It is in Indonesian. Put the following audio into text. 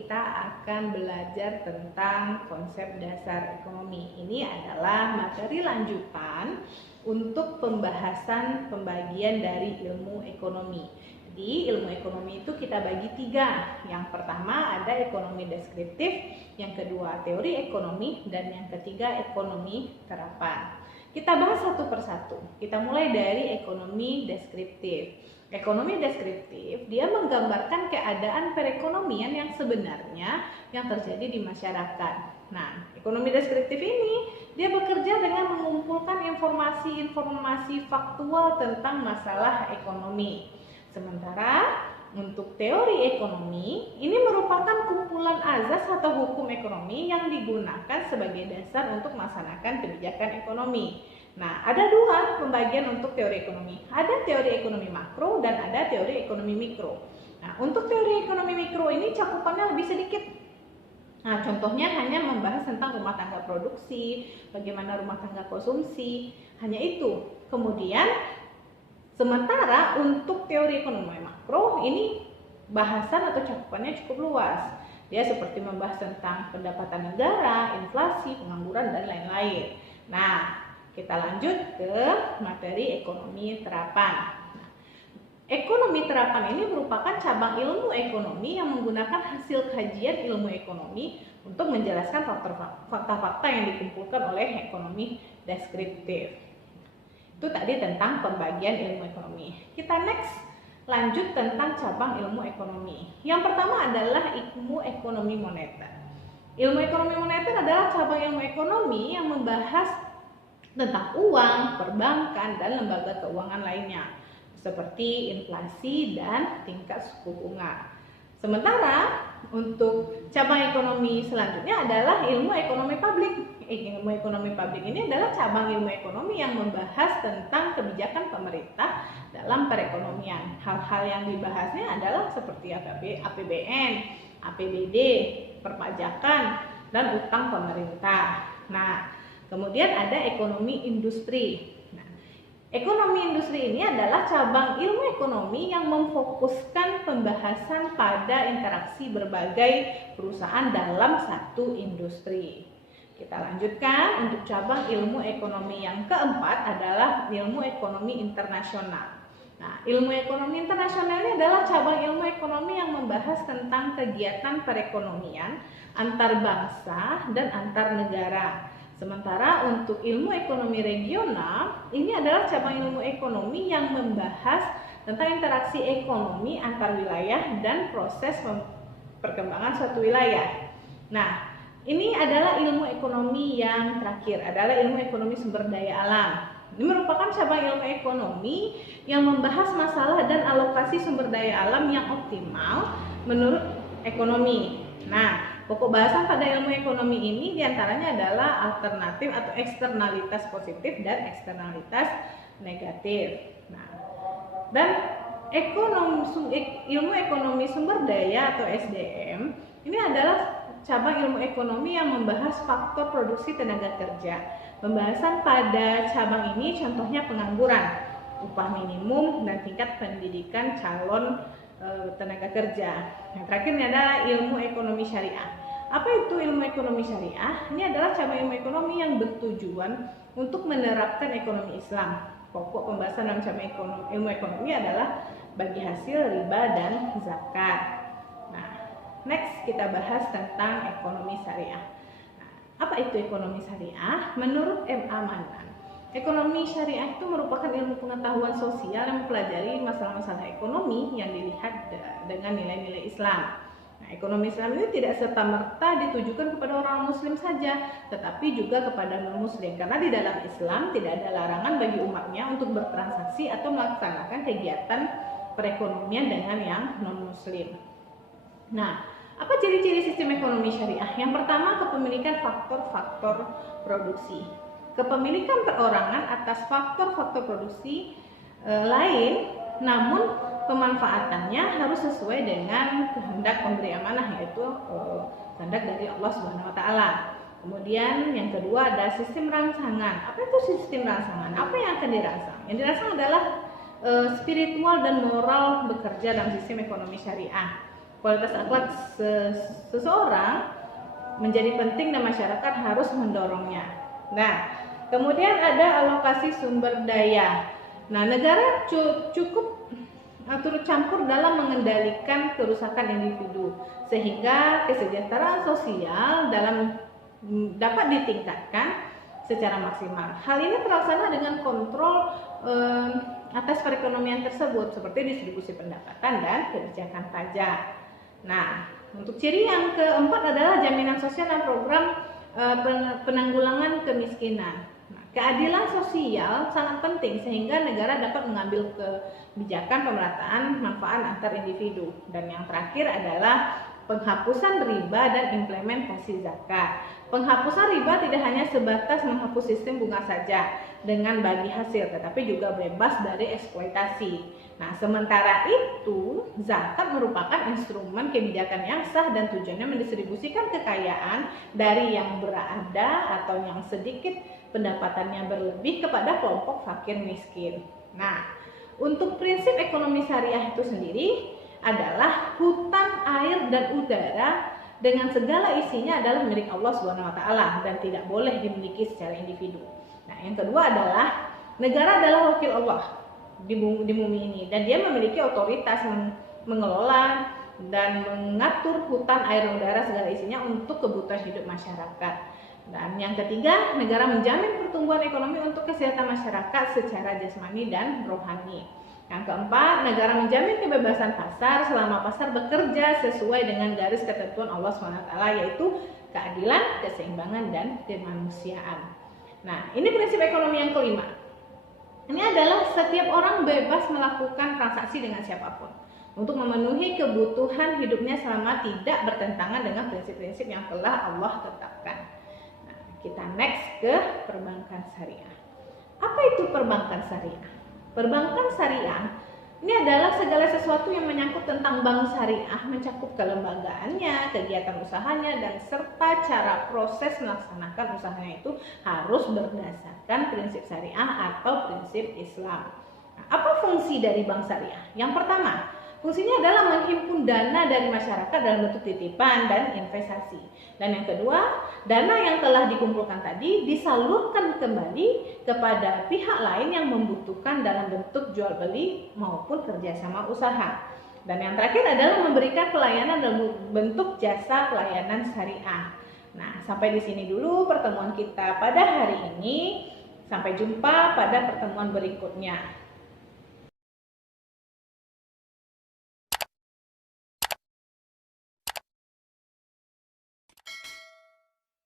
kita akan belajar tentang konsep dasar ekonomi. Ini adalah materi lanjutan untuk pembahasan pembagian dari ilmu ekonomi. Jadi ilmu ekonomi itu kita bagi 3. Yang pertama ada ekonomi deskriptif, yang kedua teori ekonomi, dan yang ketiga ekonomi terapan. Kita bahas satu persatu. Kita mulai dari ekonomi deskriptif. Ekonomi deskriptif, dia menggambarkan keadaan perekonomian yang sebenarnya yang terjadi di masyarakat. Nah, ekonomi deskriptif ini, dia bekerja dengan mengumpulkan informasi-informasi faktual tentang masalah ekonomi. Sementara untuk teori ekonomi, ini merupakan kumpulan azas atau hukum ekonomi yang digunakan sebagai dasar untuk melaksanakan kebijakan ekonomi. Nah, ada 2 pembagian untuk teori ekonomi. Ada teori ekonomi makro dan ada teori ekonomi mikro. Nah, untuk teori ekonomi mikro ini cakupannya lebih sedikit. Nah, contohnya hanya membahas tentang rumah tangga produksi, bagaimana rumah tangga konsumsi, hanya itu. Kemudian, sementara untuk teori ekonomi makro ini bahasan atau cakupannya cukup luas. Dia seperti membahas tentang pendapatan negara, inflasi, pengangguran, dan lain-lain. Nah, kita lanjut ke materi ekonomi terapan. Ekonomi terapan ini merupakan cabang ilmu ekonomi yang menggunakan hasil kajian ilmu ekonomi untuk menjelaskan fakta-fakta yang dikumpulkan oleh ekonomi deskriptif. Itu tadi tentang pembagian ilmu ekonomi. Kita next lanjut tentang cabang ilmu ekonomi. Yang pertama adalah ilmu ekonomi moneter. Ilmu ekonomi moneter adalah cabang ilmu ekonomi yang membahas tentang uang, perbankan, dan lembaga keuangan lainnya, seperti inflasi dan tingkat suku bunga. Sementara untuk cabang ekonomi selanjutnya adalah ilmu ekonomi publik. Ilmu ekonomi publik ini adalah cabang ilmu ekonomi yang membahas tentang kebijakan pemerintah dalam perekonomian. Hal-hal yang dibahasnya adalah seperti APBN, APBD, perpajakan, dan utang pemerintah. Nah, kemudian ada ekonomi industri. Nah, ekonomi industri ini adalah cabang ilmu ekonomi yang memfokuskan pembahasan pada interaksi berbagai perusahaan dalam satu industri. Kita lanjutkan untuk cabang ilmu ekonomi yang keempat adalah ilmu ekonomi internasional. Nah, ilmu ekonomi internasional ini adalah cabang ilmu ekonomi yang membahas tentang kegiatan perekonomian antar bangsa dan antar negara. Sementara untuk ilmu ekonomi regional, ini adalah cabang ilmu ekonomi yang membahas tentang interaksi ekonomi antar wilayah dan proses perkembangan suatu wilayah. Nah, ini adalah ilmu ekonomi yang terakhir, adalah ilmu ekonomi sumber daya alam. Ini merupakan cabang ilmu ekonomi yang membahas masalah dan alokasi sumber daya alam yang optimal menurut ekonomi. Nah, pokok bahasan pada ilmu ekonomi ini diantaranya adalah alternatif atau eksternalitas positif dan eksternalitas negatif. Nah, dan ilmu ekonomi sumber daya atau SDM ini adalah cabang ilmu ekonomi yang membahas faktor produksi tenaga kerja. Pembahasan pada cabang ini contohnya pengangguran, upah minimum, dan tingkat pendidikan calon tenaga kerja. Yang terakhir ini adalah ilmu ekonomi syariah. Apa itu ilmu ekonomi syariah? Ini adalah cabang ilmu ekonomi yang bertujuan untuk menerapkan ekonomi Islam. Pokok pembahasan dalam cabang ilmu ekonomi adalah bagi hasil riba dan zakat. Nah, next kita bahas tentang ekonomi syariah. Nah, apa itu ekonomi syariah? Menurut M.A. Manan, ekonomi syariah itu merupakan ilmu pengetahuan sosial yang mempelajari masalah-masalah ekonomi yang dilihat dengan nilai-nilai Islam. Nah, ekonomi Islam ini tidak serta-merta ditujukan kepada orang muslim saja, tetapi juga kepada non-muslim. Karena di dalam Islam tidak ada larangan bagi umatnya untuk bertransaksi atau melaksanakan kegiatan perekonomian dengan yang non-muslim. Nah, apa ciri-ciri sistem ekonomi syariah? Yang pertama, kepemilikan faktor-faktor produksi. Kepemilikan perorangan atas faktor-faktor produksi lain, namun pemanfaatannya harus sesuai dengan kehendak pemberi amanah, yaitu kehendak dari Allah Subhanahu wa taala. Kemudian yang kedua ada sistem rangsangan. Apa itu sistem rangsangan? Apa yang akan dirangsang? Yang dirangsang adalah spiritual dan moral bekerja dalam sistem ekonomi syariah. kualitas akhlak seseorang menjadi penting dan masyarakat harus mendorongnya. Nah, kemudian ada alokasi sumber daya. Nah, negara cukup turut campur dalam mengendalikan kerusakan individu sehingga kesejahteraan sosial dapat ditingkatkan secara maksimal. Hal ini terlaksana dengan kontrol atas perekonomian tersebut seperti distribusi pendapatan dan kebijakan pajak. Nah, untuk ciri yang keempat adalah jaminan sosial dan program penanggulangan kemiskinan. Nah, keadilan sosial sangat penting sehingga negara dapat mengambil kebijakan pemerataan manfaat antar individu. Dan yang terakhir adalah penghapusan riba dan implementasi zakat. Penghapusan riba tidak hanya sebatas menghapus sistem bunga saja dengan bagi hasil, tetapi juga bebas dari eksploitasi. Nah, sementara itu, zakat merupakan instrumen kebijakan yang sah dan tujuannya mendistribusikan kekayaan dari yang berada atau yang sedikit pendapatannya berlebih kepada kelompok fakir miskin. Nah, untuk prinsip ekonomi syariah itu sendiri adalah hutan, air, dan udara dengan segala isinya adalah milik Allah SWT dan tidak boleh dimiliki secara individu. Nah, yang kedua adalah negara adalah wakil Allah di bumi ini dan dia memiliki otoritas mengelola dan mengatur hutan, air, dan udara segala isinya untuk kebutuhan hidup masyarakat. Dan yang ketiga, negara menjamin pertumbuhan ekonomi untuk kesehatan masyarakat secara jasmani dan rohani. Yang keempat, negara menjamin kebebasan pasar selama pasar bekerja sesuai dengan garis ketentuan Allah SWT, yaitu keadilan, keseimbangan, dan kemanusiaan. Nah, ini prinsip ekonomi yang kelima. Ini adalah setiap orang bebas melakukan transaksi dengan siapapun untuk memenuhi kebutuhan hidupnya selama tidak bertentangan dengan prinsip-prinsip yang telah Allah tetapkan. Nah, kita next ke perbankan syariah. Apa itu perbankan syariah? Perbankan syariah ini adalah segala sesuatu yang menyangkut tentang bank syariah, mencakup kelembagaannya, kegiatan usahanya, dan serta cara proses melaksanakan usahanya itu harus berdasarkan prinsip syariah atau prinsip Islam. Nah, apa fungsi dari bank syariah? Yang pertama, fungsinya adalah menghimpun dana dari masyarakat dalam bentuk titipan dan investasi. Dan yang kedua, dana yang telah dikumpulkan tadi disalurkan kembali kepada pihak lain yang membutuhkan dalam bentuk jual beli maupun kerjasama usaha. Dan yang terakhir adalah memberikan pelayanan dalam bentuk jasa pelayanan syariah. Nah, sampai di sini dulu pertemuan kita pada hari ini. Sampai jumpa pada pertemuan berikutnya.